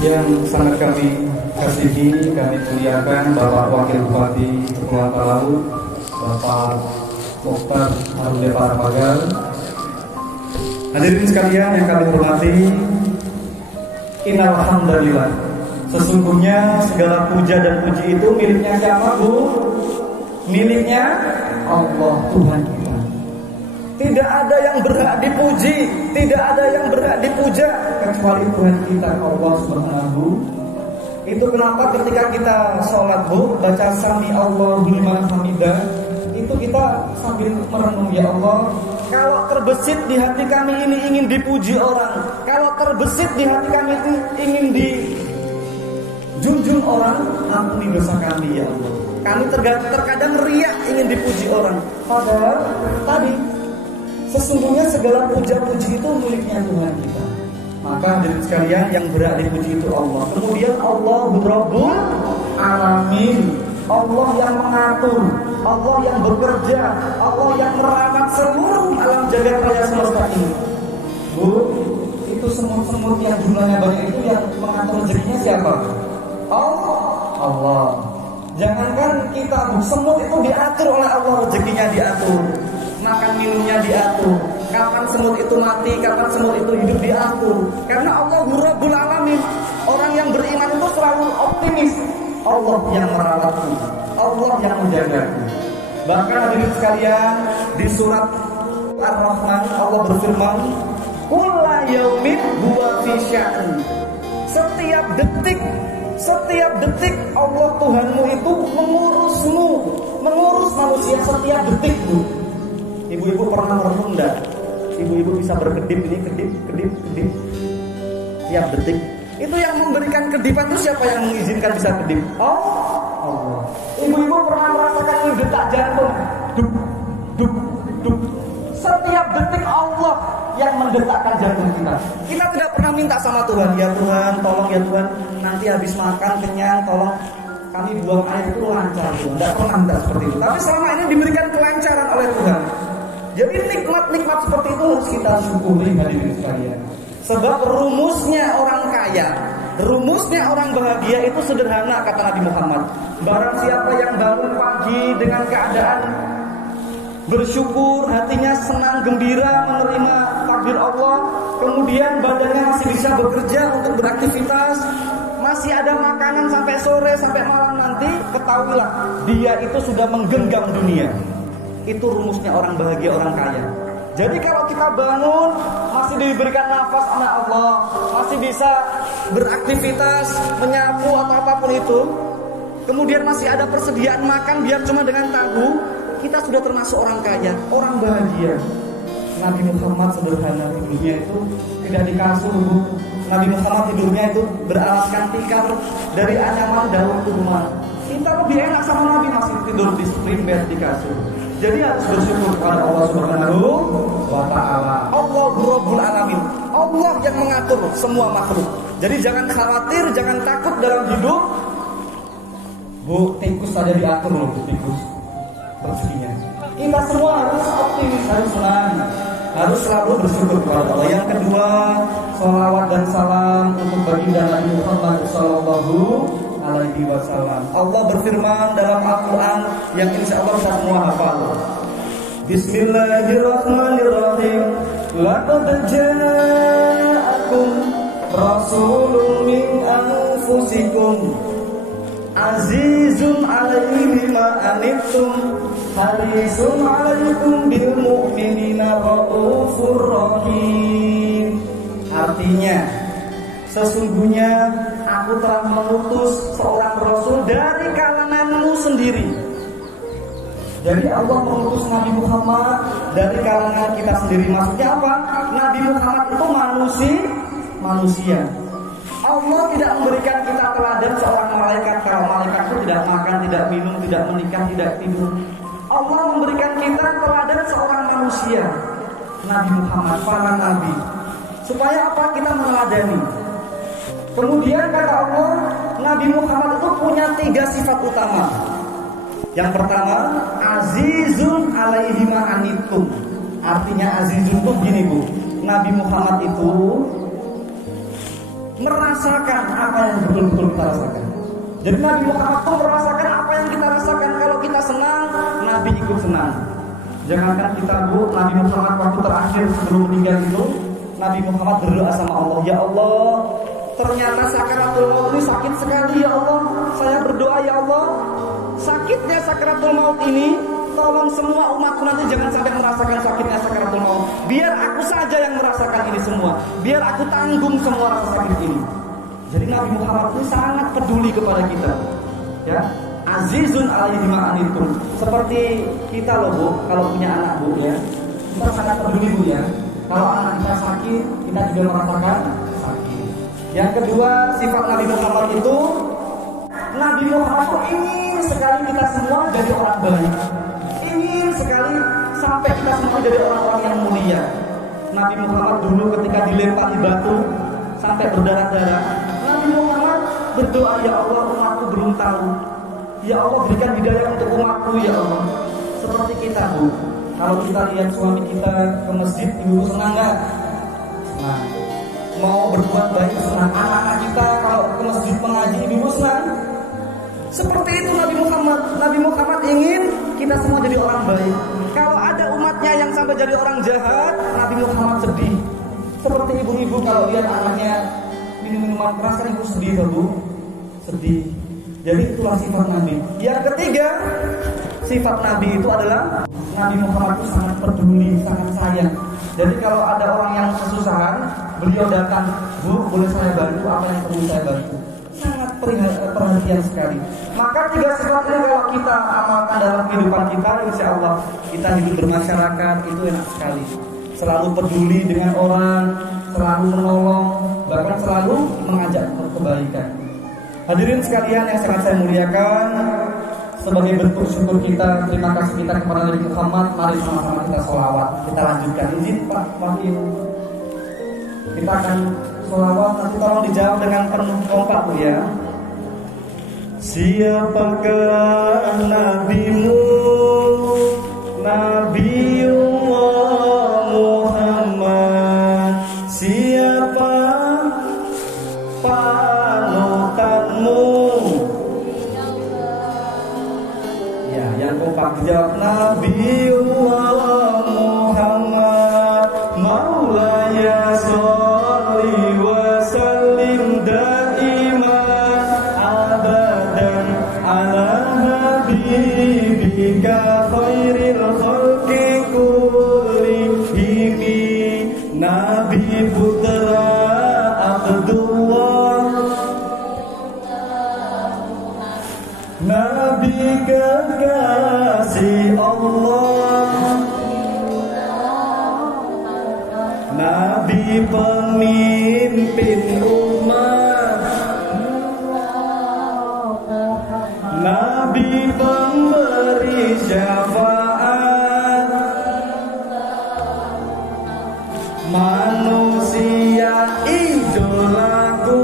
yang sangat kami kasihi, kami muliakan Bapak Wakil Bupati Kepulauan Talaut, Bapak Mokhtar Harudep Paramagal. Hadirin sekalian yang kami hormati, innal hamdalillah, sesungguhnya segala puja dan puji itu miliknya siapa, Bu? Miliknya Allah, Tuhan kita. Tidak ada yang berhak dipuji, tidak ada yang berhak dipuja kecuali Tuhan kita, Allah Subhanahu. Itu kenapa ketika kita sholat, Bu, baca sami Allahu liman hamidah, itu kita sambil merenung, ya Allah, kalau terbesit di hati kami ini ingin dipuji orang, kalau terbesit di hati kami itu ingin dijunjung orang, ampuni dosa kami, ya Allah. Kami terkadang riak ingin dipuji orang, padahal tadi sesungguhnya segala puja-puji itu miliknya Tuhan kita. Maka hadirin sekalian, yang berhak dipuji itu Allah. Kemudian Allah Rabbul Alamin, Allah yang mengatur, Allah yang bekerja, Allah yang merawat seluruh alam jagat raya semesta ini. Bu, itu semut-semut yang jumlahnya banyak itu yang mengatur rezekinya siapa? Allah. Jangankan kita, Bu, semut itu diatur oleh Allah, rezekinya diatur, makan minumnya diatur, kapan semut itu mati, kapan semut itu hidup diatur. Karena Allah Rabbul Alamin. Orang yang beriman itu selalu optimis, Allah yang merawatku, Allah yang menjagaku. Bahkan hadirin sekalian, di surat Ar-Rahman Allah berfirman, kulla yaumin huwa fi sya'an. Setiap detik Allah Tuhanmu itu mengurusmu, mengurus manusia setiap detik, Bu. Ibu-ibu pernah merenung enggak? Ibu-ibu bisa berkedip ini, kedip tiap detik. Itu yang memberikan kedipan itu siapa yang mengizinkan bisa kedip? Allah. Ibu-ibu pernah merasakan ini detak jantung? Duk. Setiap detik Allah yang mendetakkan jantung kita. Kita tidak pernah minta sama Tuhan, ya Tuhan, tolong ya Tuhan, nanti habis makan kenyang, tolong kami buang air itu lancar, Tuhan. Tidak pernah minta seperti itu. Tapi selama ini diberikan kelancaran oleh Tuhan. Jadi nikmat-nikmat seperti itu harus kita syukuri, hadirin sekalian. Sebab rumusnya orang kaya, rumusnya orang bahagia itu sederhana, kata Nabi Muhammad. Barang siapa yang bangun pagi dengan keadaan bersyukur, hatinya senang, gembira, menerima takdir Allah, kemudian badannya masih bisa bekerja untuk beraktivitas, masih ada makanan sampai sore, sampai malam nanti, ketahuilah dia itu sudah menggenggam dunia. Itu rumusnya orang bahagia, orang kaya. Jadi kalau kita bangun masih diberikan nafas oleh Allah, masih bisa beraktivitas, menyapu atau apapun itu, kemudian masih ada persediaan makan biar cuma dengan tahu, kita sudah termasuk orang kaya, orang bahagia. Nabi Muhammad sederhana tidurnya itu tidak di kasur, Bu. Nabi Muhammad tidurnya itu beralaskan tikar dari anyaman daun kurma. Kita lebih enak sama Nabi masih tidur di spring bed di kasur. Jadi harus bersyukur kepada Allah Subhanahu wa Ta'ala. Allah Rabbul Alamin, Allah yang mengatur semua makhluk. Jadi jangan khawatir, jangan takut dalam hidup. Bu, tikus saja diatur loh, tikus rezekinya. Kita semua harus optimis, harus senang, harus selalu bersyukur kepada Allah. Yang kedua, sholawat dan salam untuk baginda Nabi Muhammad sallallahu alaihi wasallam. Allah berfirman dalam Al-Quran yang insya Allah kita semua hafal. Bismillahirrahmanirrahim. Laqad ja'akum rasulun min anfusikum azizun alaihi ma anittum harisun alaikum bil mu'minina raufur rahim. Artinya, sesungguhnya aku telah mengutus seorang rasul dari kalanganmu sendiri. Jadi Allah mengutus Nabi Muhammad dari kalangan kita sendiri. Maksudnya apa? Nabi Muhammad itu manusia. Allah tidak memberikan kita teladan seorang malaikat. Kalau malaikat itu tidak makan, tidak minum, tidak menikah, tidak tidur. Allah memberikan kita teladan seorang manusia, Nabi Muhammad, para nabi. Supaya apa? Kita meneladani. Kemudian kata Allah, Nabi Muhammad itu punya 3 sifat utama. Yang pertama, azizun alaihi ma anittum. Artinya azizun itu gini, Bu. Nabi Muhammad itu merasakan apa yang betul-betul kita rasakan. Jadi Nabi Muhammad itu merasakan apa yang kita rasakan. Kalau kita senang, Nabi ikut senang. Jangankan kita Nabi Muhammad waktu terakhir sebelum meninggal itu, Nabi Muhammad berdoa sama Allah, ya Allah, ternyata sakaratul maut ini sakit sekali ya Allah. Saya berdoa ya Allah, sakitnya sakaratul maut ini, tolong semua umatku nanti jangan sampai merasakan sakitnya sakaratul maut. Biar aku saja yang merasakan ini semua. Biar aku tanggung semua rasa sakit ini. Jadi Nabi Muhammad ini sangat peduli kepada kita. Ya, azizun alaihi ma anittum. Seperti kita loh Bu, kalau punya anak Bu ya, kita sangat peduli Bu ya. Kalau anak kita sakit, kita juga merasakan sakit. Yang kedua, sifat Nabi Muhammad itu, Nabi Muhammad itu ingin sekali kita semua jadi orang baik. Ingin sekali sampai kita semua jadi orang-orang yang mulia. Nabi Muhammad dulu ketika dilempari batu sampai berdarah-darah, Nabi Muhammad berdoa, ya Allah, umatku belum tahu. Ya Allah, berikan hidayah untuk umatku ya Allah. Seperti kita Bu, kalau kita lihat suami kita ke masjid, ibu senang nggak? Senang. Mau berbuat baik senang. Anak-anak kita kalau ke masjid mengaji, ibu senang. Seperti itu Nabi Muhammad. Nabi Muhammad ingin kita semua jadi orang baik. Kalau ada umatnya yang sampai jadi orang jahat, Nabi Muhammad sedih. Seperti ibu-ibu kalau lihat anaknya minum minuman keras, ibu sedih Bu. Sedih. Jadi itulah sifat Nabi. Yang ketiga, sifat Nabi itu adalah Nabi Muhammad itu sangat peduli, sangat sayang. Jadi kalau ada orang yang kesusahan, beliau datang, Bu, boleh saya bantu, apa yang perlu saya bantu? Sangat perhatian sekali. Maka tiga sifat ini kalau kita amalkan dalam kehidupan kita, insya Allah kita hidup bermasyarakat itu enak sekali. Selalu peduli dengan orang, selalu menolong, bahkan selalu mengajak kebaikan. Hadirin sekalian yang sangat saya muliakan, sebagai bentuk syukur kita, terima kasih kita kepada Nabi Muhammad, mari sama-sama kita sholawat. Kita lanjutkan, izin Pak Wakil. Kita akan sholawat, nanti tolong dijawab dengan penuh kompak Bu ya. Siapakah nabimu, Nabiullah Muhammad? Siapa panutanmu? Ya, yang kompak dijawab, Nabiullah Muhammad. Maulaya sholli wa sallim daiman abadan ala habibika khairil khalqi kullihim. Nabi putra Abdullah, Nabi kekasih Allah, Nabi pemimpin umat, Nabi pemberi syafaat, manusia idolaku,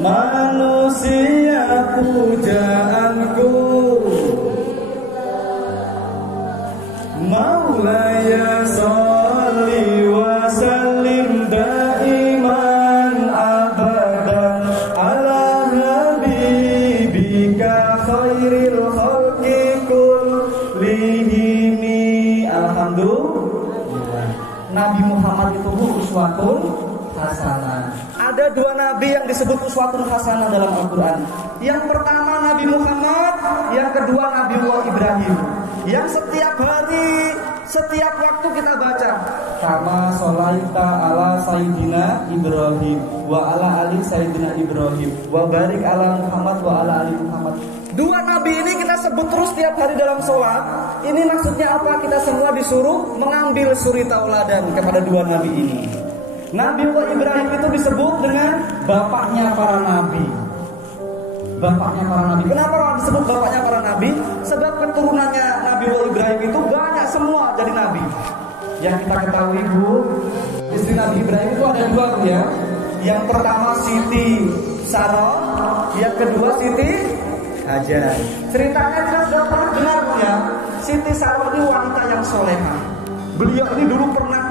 manusia pujaanku. Maulaya sholli wa sallim daiman abadan ala habibika khairil khalqi kullihim. Alhamdulillah, Nabi Muhammad itu uswatun hasanah. Ada dua nabi yang disebut uswatun hasanah dalam Al-Quran. Yang pertama Nabi Muhammad, yang kedua Nabiullah Ibrahim, yang setiap hari, setiap waktu kita baca, kama sholaita ala sayyidina Ibrahim wa ala ali sayyidina Ibrahim wa barik ala Muhammad wa ala ali Muhammad. Dua nabi ini kita sebut terus setiap hari dalam sholat. Ini maksudnya apa? Kita semua disuruh mengambil suri tauladan kepada dua nabi ini. Nabiullah Ibrahim itu disebut dengan bapaknya para nabi. Bapaknya para nabi. Kenapa disebut bapaknya para nabi? Sebab keturunannya Nabiullah Ibrahim itu banyak semua jadi nabi. Yang kita ketahui Bu, istri Nabi Ibrahim itu ada dua Bu ya. Yang pertama Siti Sarah, yang kedua Siti Hajar. Ceritanya kita sudah pernah dengar Bu ya. Siti Sarah ini wanita yang soleha. Beliau ini dulu pernah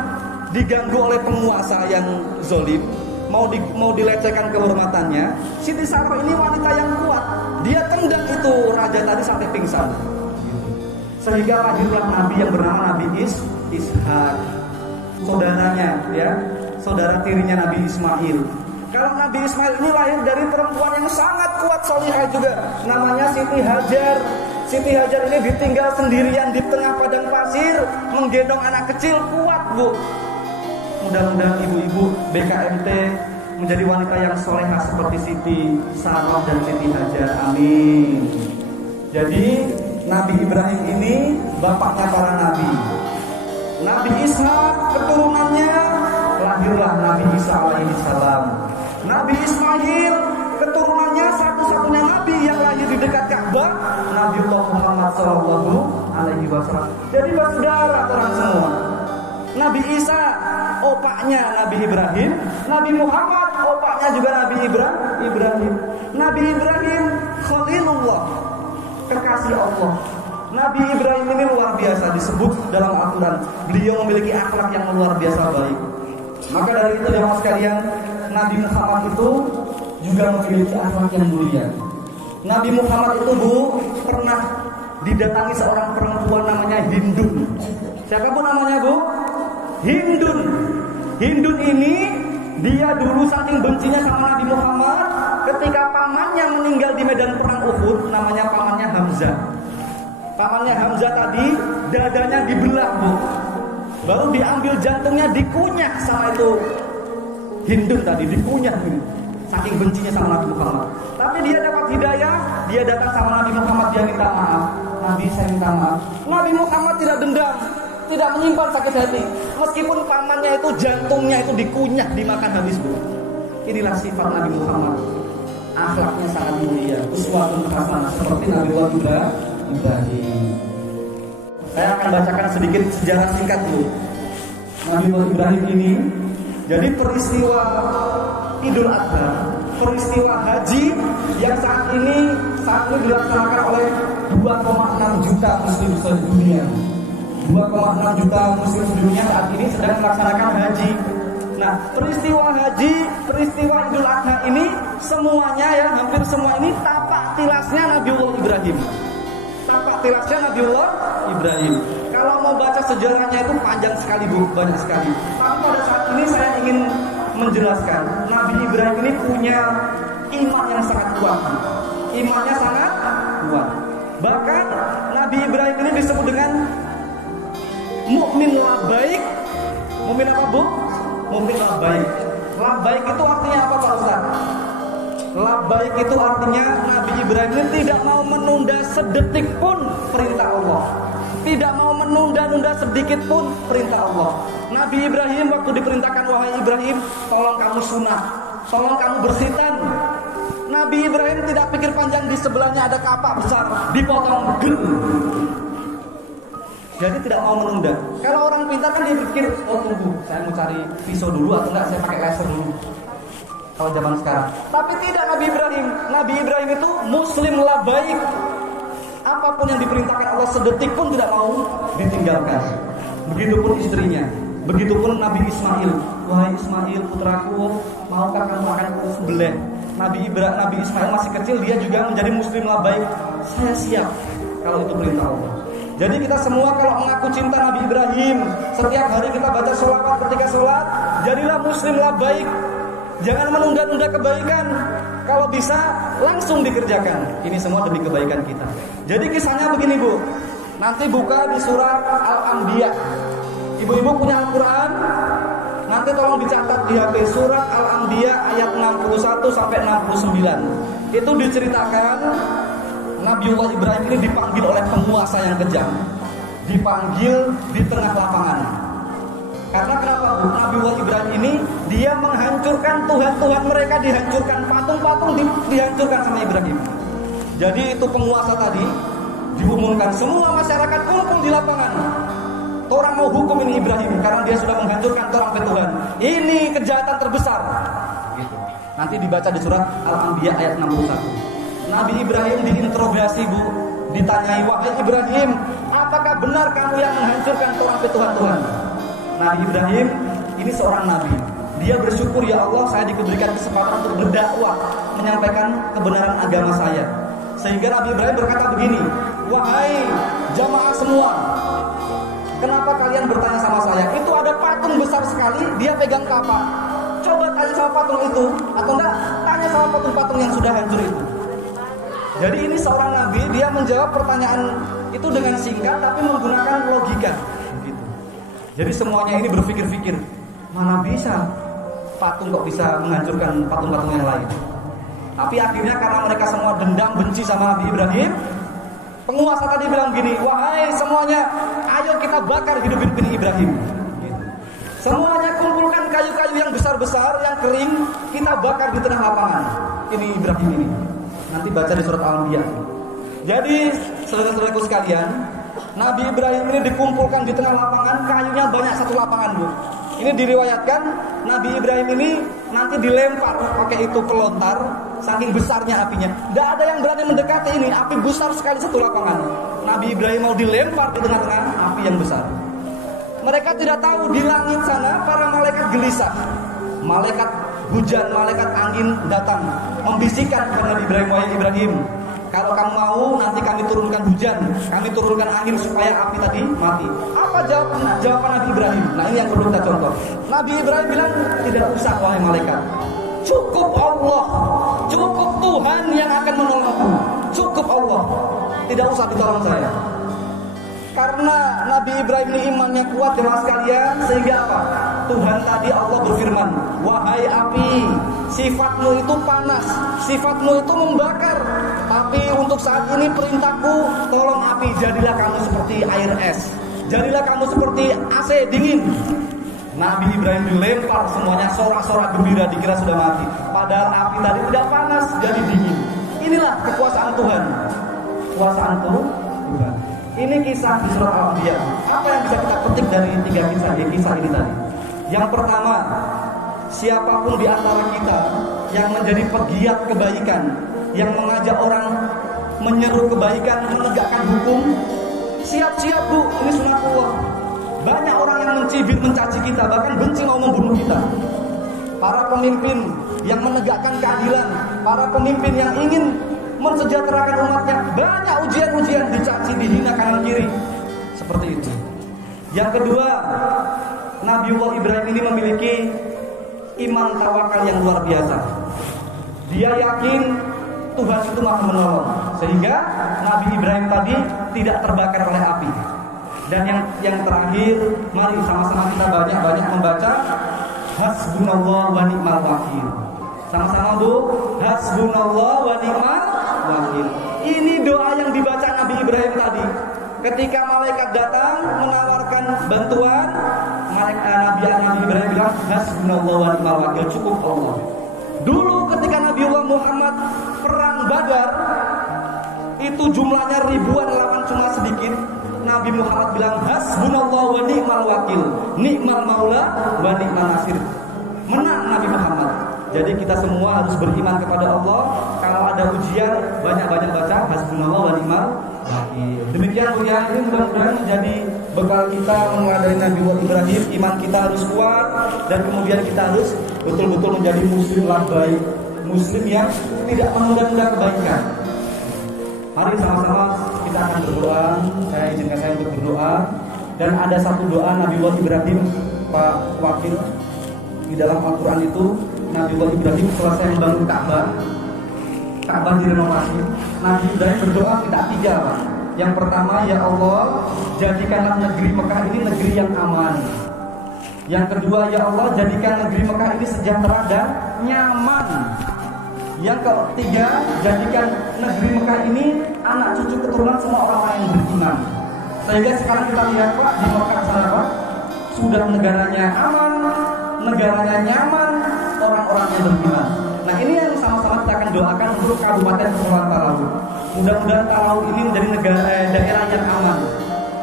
diganggu oleh penguasa yang zalim, mau dilecehkan kehormatannya, Siti Sarah ini wanita yang kuat. Dia tendang itu raja tadi sampai pingsan. Sehingga lahirlah nabi yang bernama Nabi Ishak. Saudaranya, ya, saudara tirinya Nabi Ismail. Kalau Nabi Ismail ini lahir dari perempuan yang sangat kuat solihah juga, namanya Siti Hajar. Siti Hajar ini ditinggal sendirian di tengah padang pasir, menggendong anak kecil, kuat bu. Mudah-mudahan ibu-ibu BKMT menjadi wanita yang solehah seperti Siti Sarah dan Siti Hajar. Amin. Jadi Nabi Ibrahim ini bapaknya para nabi. Nabi Ishak keturunannya, lahirlah Nabi Isa alaihi salam. Nabi Ismail keturunannya, satu-satunya nabi yang lahir di dekat Ka'bah, Nabiullah Muhammad sallallahu alaihi wasallam. Jadi bersaudara orang semua. Nabi Isa opaknya Nabi Ibrahim, Nabi Muhammad opaknya juga Nabi Ibrahim. Nabi Ibrahim Khalilullah, kekasih Allah. Nabi Ibrahim ini luar biasa disebut dalam Al-Quran. Beliau memiliki akhlak yang luar biasa baik. Maka dari itu jemaah sekalian, Nabi Muhammad itu juga memiliki akhlak yang mulia. Nabi Muhammad itu bu pernah didatangi seorang perempuan namanya Hindun. Siapa bu namanya bu? Hindun. Hindun ini dia dulu saking bencinya sama Nabi Muhammad, ketika pamannya meninggal di medan perang Uhud, namanya pamannya Hamzah. Pamannya Hamzah tadi dadanya dibelah bu, baru diambil jantungnya dikunyah sama itu Hindun tadi, dikunyah ini. Saking bencinya sama Nabi Muhammad. Tapi dia dapat hidayah, dia datang sama Nabi Muhammad, dia minta maaf. Nabi, saya minta maaf. Nabi Muhammad tidak dendam, tidak menyimpan sakit hati. Meskipun pamannya itu jantungnya itu dikunyah, dimakan habis bu. Inilah sifat Nabi Muhammad. Akhlaknya sangat mulia, uswatun hasanah seperti Nabi Ibrahim. Saya akan bacakan sedikit sejarah singkat dulu. Nabi Ibrahim ini, jadi peristiwa Idul Adha, peristiwa haji yang saat ini dilaksanakan oleh 2,6 juta muslim seluruh dunia. 2,6 juta muslim dunia saat ini sedang melaksanakan haji. Nah, peristiwa haji, peristiwa Idul Adha ini semuanya ya, hampir semua ini tapak tilasnya Nabiullah Ibrahim. Tapak tilasnya Nabiullah Ibrahim. Kalau mau baca sejarahnya itu panjang sekali bu, banyak sekali. Tapi pada saat ini saya ingin menjelaskan, Nabi Ibrahim ini punya iman yang sangat kuat. Imannya sangat kuat. Bahkan Nabi Ibrahim ini disebut dengan mukmin labaik. Mukmin apa bu? Mukmin labaik. Labaik itu artinya apa Pak Ustaz? Labaik itu artinya Nabi Ibrahim ini tidak mau menunda sedetik pun perintah Allah. Tidak mau menunda-nunda sedikit pun perintah Allah. Nabi Ibrahim waktu diperintahkan, wahai Ibrahim, tolong kamu sunat, tolong kamu bersihkan. Nabi Ibrahim tidak pikir panjang, di sebelahnya ada kapak besar, dipotong gel. Jadi tidak mau menunda. Kalau orang pintar kan dia pikir, oh tunggu, saya mau cari pisau dulu atau enggak saya pakai laser dulu. Kalau zaman sekarang. Tapi tidak Nabi Ibrahim. Nabi Ibrahim itu muslim labaik. Apapun yang diperintahkan Allah sedetik pun tidak mau ditinggalkan. Begitupun istrinya. Begitupun Nabi Ismail. Wahai Ismail putraku, maukah kamu akan sembelih? Nabi Ismail masih kecil, dia juga menjadi muslim labaik. Saya siap kalau itu perintah Allah. Jadi kita semua kalau mengaku cinta Nabi Ibrahim, setiap hari kita baca sholawat ketika sholat, jadilah muslim labaik. Jangan menunda-nunda kebaikan. Kalau bisa langsung dikerjakan. Ini semua demi kebaikan kita. Jadi kisahnya begini bu. Nanti buka di surat Al-Anbiya. Ibu-ibu punya Al-Quran, nanti tolong dicatat di HP surat Al-Anbiya ayat 61 sampai 69. Itu diceritakan Nabiullah Ibrahim ini dipanggil oleh penguasa yang kejam. Dipanggil di tengah lapangan. Karena kenapa bu? Nabiullah Ibrahim ini dia menghancurkan Tuhan-Tuhan mereka, dihancurkan patung-patung dihancurkan sama Ibrahim. Jadi itu penguasa tadi diumumkan, semua masyarakat kumpul di lapangan. Orang mau hukum ini Ibrahim karena dia sudah menghancurkan orang Tuhan. Ini kejahatan terbesar. Gitu. Nanti dibaca di surat Al-Anbiya ayat 61. Nabi Ibrahim diinterogasi bu, ditanyai, wahai Ibrahim, apakah benar kamu yang menghancurkan orang Tuhan? Nabi Ibrahim Ini seorang nabi. Dia bersyukur, ya Allah, saya diberikan kesempatan untuk berdakwah, menyampaikan kebenaran agama saya. Sehingga Nabi Ibrahim berkata begini, wahai jamaah semua, kenapa kalian bertanya sama saya? Itu ada patung besar sekali, dia pegang kapak. Coba tanya sama patung itu, atau enggak, tanya sama patung-patung yang sudah hancur itu. Jadi ini seorang nabi, dia menjawab pertanyaan itu dengan singkat, tapi menggunakan logika. Gitu. Jadi semuanya ini berpikir-pikir, mana bisa patung kok bisa menghancurkan patung-patung yang lain. Tapi akhirnya karena mereka semua dendam, benci sama Nabi Ibrahim, penguasa tadi bilang gini, wahai semuanya, ayo kita bakar hidup-hidup Ibrahim. Gitu. Semuanya kumpulkan kayu-kayu yang besar-besar, yang kering, kita bakar di tengah lapangan. Ini Ibrahim ini. Nanti baca di surat Al-Anbiya. Jadi saudara-saudaraku sekalian, Nabi Ibrahim ini dikumpulkan di tengah lapangan, kayunya banyak satu lapangan, Bu. Ini diriwayatkan Nabi Ibrahim ini nanti dilempar pakai itu pelontar, saking besarnya apinya. Tidak ada yang berani mendekati ini, api besar sekali satu lapangan. Nabi Ibrahim mau dilempar di tengah-tengah api yang besar. Mereka tidak tahu di langit sana para malaikat gelisah. Malaikat hujan, malaikat angin datang membisikkan kepada Nabi Ibrahim, wahai Ibrahim, kalau kamu mau nanti kami turunkan hujan, kami turunkan angin supaya api tadi mati. Apa jawaban Nabi Ibrahim? Nah ini yang perlu kita contoh. Nabi Ibrahim bilang, tidak usah wahai malaikat, cukup Allah, cukup Tuhan yang akan menolongku, cukup Allah, tidak usah ditolong saya. Karena Nabi Ibrahim ini imannya kuat jemaah sekalian, sehingga apa? Tuhan tadi Allah berfirman, wahai api, sifatmu itu panas, sifatmu itu membakar, tapi untuk saat ini perintahku, tolong api, jadilah kamu seperti air es, jadilah kamu seperti AC dingin. Nabi Ibrahim dilempar semuanya, sorak-sorak gembira, dikira sudah mati. Padahal api tadi tidak panas, jadi dingin. Inilah kekuasaan Tuhan. Kekuasaan Tuhan. Ini kisah di surat Al-Anbiya. Apa yang bisa kita petik dari tiga kisah ini tadi? Yang pertama, siapapun di antara kita yang menjadi pegiat kebaikan, yang mengajak orang menyeru kebaikan, menegakkan hukum, siap-siap Bu, ini sunatullah. Banyak orang yang mencibir, mencaci kita, bahkan benci mau membunuh kita. Para pemimpin yang menegakkan keadilan, para pemimpin yang ingin mensejahterakan umatnya, banyak ujian-ujian, dicaci, dihina kanan kiri. Seperti itu. Yang kedua, Nabiullah Ibrahim ini memiliki iman tawakal yang luar biasa. Dia yakin Tuhan itu Maha menolong, sehingga Nabi Ibrahim tadi tidak terbakar oleh api. Dan yang terakhir, mari sama-sama kita banyak-banyak membaca Hasbunallah wa ni'mal wakil. Sama-sama Bu, Hasbunallah wa ni'mal wakil. Ini doa yang dibaca Nabi Ibrahim tadi. Ketika malaikat datang menawarkan bantuan, Nabi Ibrahim bilang Hasbunallah wa ni'mal wakil, cukup Allah. Dulu ketika Nabiullah Muhammad perang Badar, itu jumlahnya ribuan, lawan cuma sedikit. Nabi Muhammad bilang Hasbunallah wa ni'mal wakil, ni'mal maula wa ni'mal nasir. Menang Nabi Muhammad. Jadi kita semua harus beriman kepada Allah. Kalau ada ujian, banyak-banyak baca Hasbunallah wa ni'mal wakil. Demikian Bu ya, ini mudah-mudahan menjadi bekal kita mengadai Nabi Ibrahim. Iman kita harus kuat, dan kemudian kita harus betul-betul menjadi muslim baik, muslim yang tidak menunda-nunda kebaikan. Mari sama-sama kita akan berdoa. Saya izinkan saya untuk berdoa. Dan ada satu doa Nabiullah Ibrahim, Pak Wakil, di dalam Al-Quran itu. Nabiullah Ibrahim selesai membangun Ka'bah direnovasi. Nabi Ibrahim berdoa tidak tiga, Pak. Yang pertama, ya Allah, jadikanlah negeri Mekah ini negeri yang aman. Yang kedua, ya Allah, jadikan negeri Mekah ini sejahtera dan nyaman. Yang ketiga, jadikan negeri Mekah ini anak cucu keturunan semua orang-orang yang beriman. Sehingga sekarang kita lihat Pak, di Mekah sana Pak, sudah negaranya aman, negaranya nyaman, orang-orangnya beriman. Nah ini yang sama-sama kita akan doakan untuk Kabupaten Kepulauan Talaut. Mudah-mudahan Talaut ini menjadi daerah yang aman,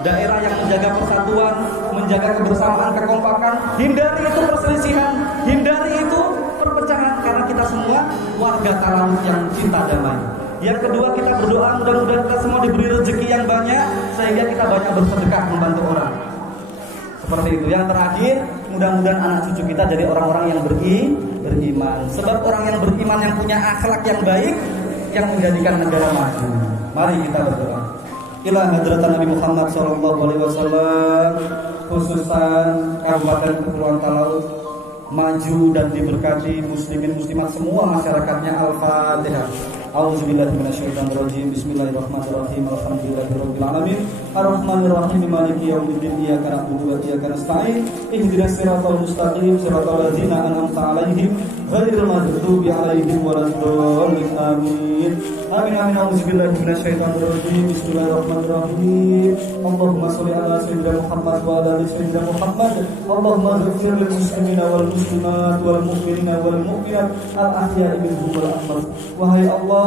daerah yang menjaga persatuan, menjaga kebersamaan, kekompakan. Hindari itu perselisihan, hindari itu perpecahan, karena kita semua warga Talaut yang cinta damai. Yang kedua, kita berdoa mudah-mudahan kita semua diberi rezeki yang banyak, sehingga kita banyak bersedekah membantu orang. Seperti itu. Yang terakhir, mudah mudah-mudahan anak cucu kita jadi orang-orang yang beriman. Sebab orang yang beriman yang punya akhlak yang baik yang menjadikan negara maju. Mari kita berdoa. Ila hadratan Nabi Muhammad sallallahu alaihi wasallam, khususan Kabupaten Kepulauan Talaut maju dan diberkati muslimin muslimat semua masyarakatnya. Al-Fatihah. A'udzubillahi minasyaitonirrajim. Bismillahirrahmanirrahim. Alhamdulillahirabbil alamin. Arrahmanirrahim. Maliki yaumiddin. Iyyaka na'budu wa iyyaka nasta'in. Ihdinas siratal mustaqim. Siratal ladzina an'amta 'alaihim ghairil maghdubi 'alaihim waladdallin. Amin. Amin amin. A'udzubillahi minasyaitonirrajim. Bismillahirrahmanirrahim. Allahumma shalli ala sayyidina Muhammad wa ala ali sayyidina Muhammad. Allahumma ighfir lil muslimina wal muslimat wal mu'minina wal mu'minat al ahya'i minhum wal amwat. Wahai Allah,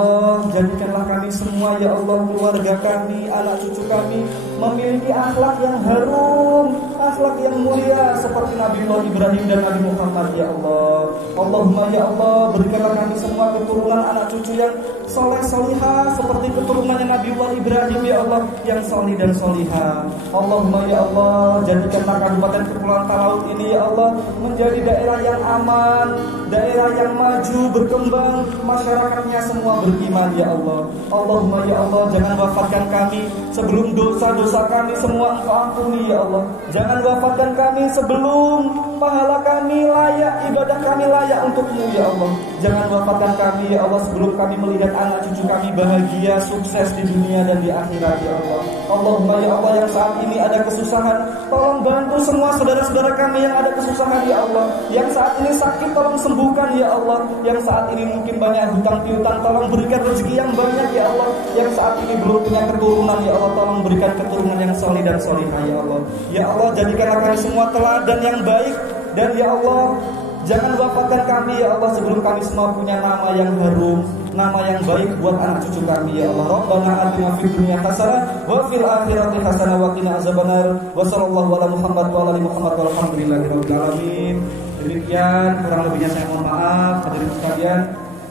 jadikanlah kami semua ya Allah, keluarga kami, anak cucu kami memiliki akhlak yang harum, akhlak yang mulia seperti Nabi Ibrahim dan Nabi Muhammad ya Allah. Allahumma ya Allah, berikanlah kami semua keturunan anak cucu yang soleh solihah seperti keturunannya Nabi Ibrahim ya Allah, yang solih dan solihah. Allahumma ya Allah, jadikanlah Kabupaten Kepulauan Talaut ini ya Allah menjadi daerah yang aman, daerah yang maju, berkembang, masyarakatnya semua beriman ya Allah. Allahumma ya Allah, jangan wafatkan kami sebelum dosa-dosa kami semua Engkau ampuni ya Allah. Jangan wafatkan kami sebelum pahala kami layak, ibadah kami layak untuk-Mu ya Allah. Jangan wafatkan kami ya Allah sebelum kami melihat anak cucu kami bahagia, sukses di dunia dan di akhirat ya Allah. Allahumma ya Allah, yang saat ini ada kesusahan, tolong bantu semua saudara-saudara kami yang ada kesusahan ya Allah. Yang saat ini sakit, tolong sembuhkan ya Allah. Yang saat ini mungkin banyak hutang piutang, tolong berikan rezeki yang banyak ya Allah. Yang saat ini belum punya keturunan ya Allah, tolong berikan keturunan yang soleh dan solihah ya Allah. Ya Allah, jadikanlah kami semua teladan yang baik. Dan ya Allah, jangan wafatkan kami ya Allah sebelum kami semua punya nama yang harum, nama yang baik buat anak cucu kami ya Allah. Rabbana atina fid dunya hasanah wa fil akhirati hasanah wa qina azabannar. Wa sallallahu ala Muhammad wa ala ali Muhammad walhamdulillahirabbil alamin. Demikian, kurang lebihnya saya mohon maaf. Hadirin sekalian,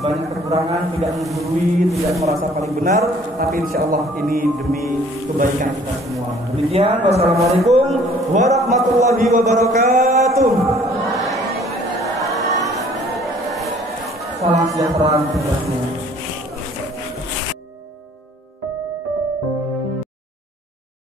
banyak kekurangan, tidak menggurui, tidak merasa paling benar, tapi insya Allah ini demi kebaikan kita semua. Demikian, wassalamualaikum warahmatullahi wabarakatuh. Salam sejahtera untuk kita semua.